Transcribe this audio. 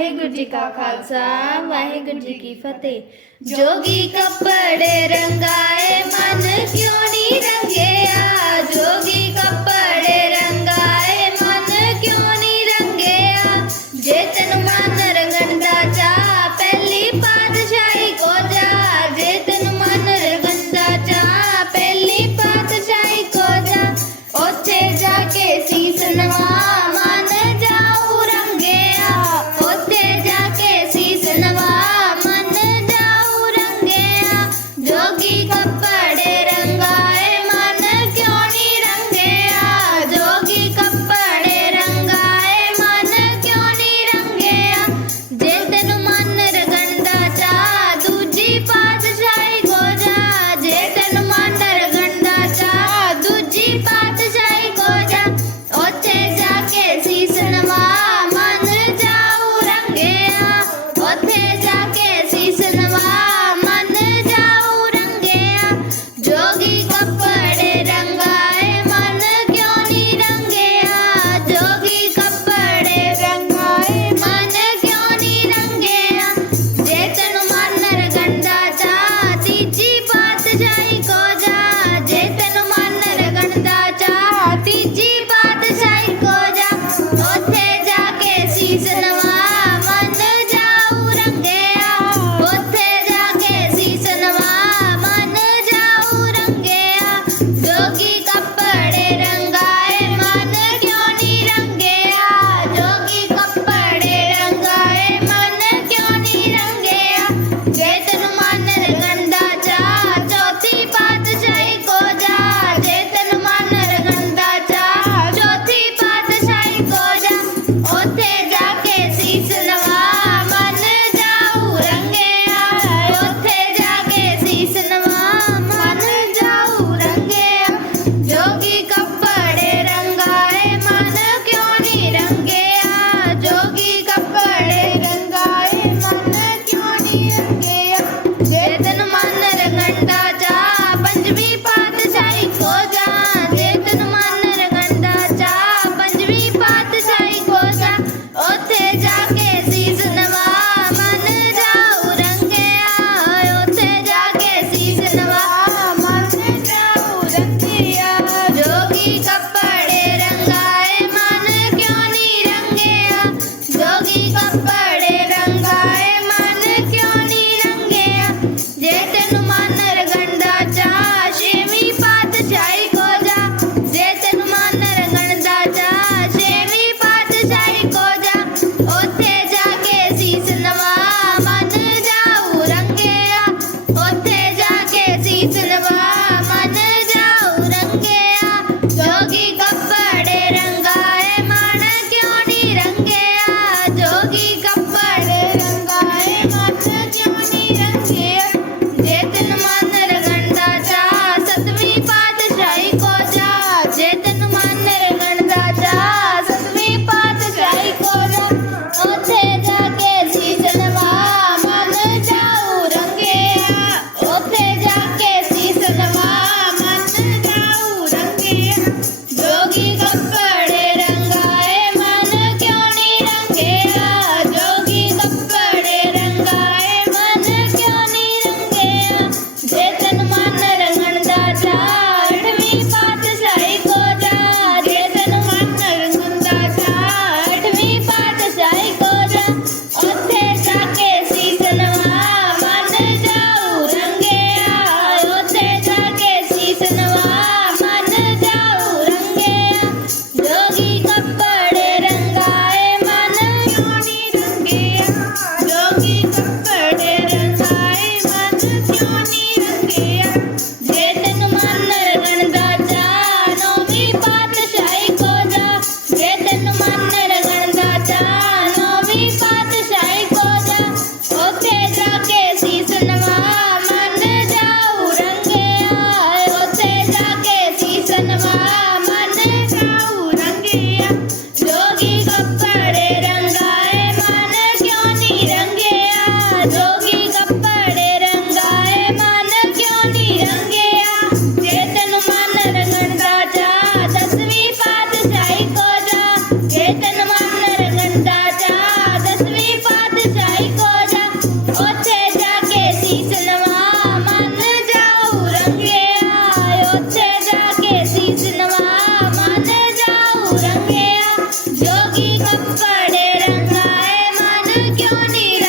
वाहेगुरु जी का खालसा, वाहेगुरु जी की फतेह। जोगी कपड़े रंगाए, मन क्यों नहीं रंगे आ जोगी my God. क्यों नहीं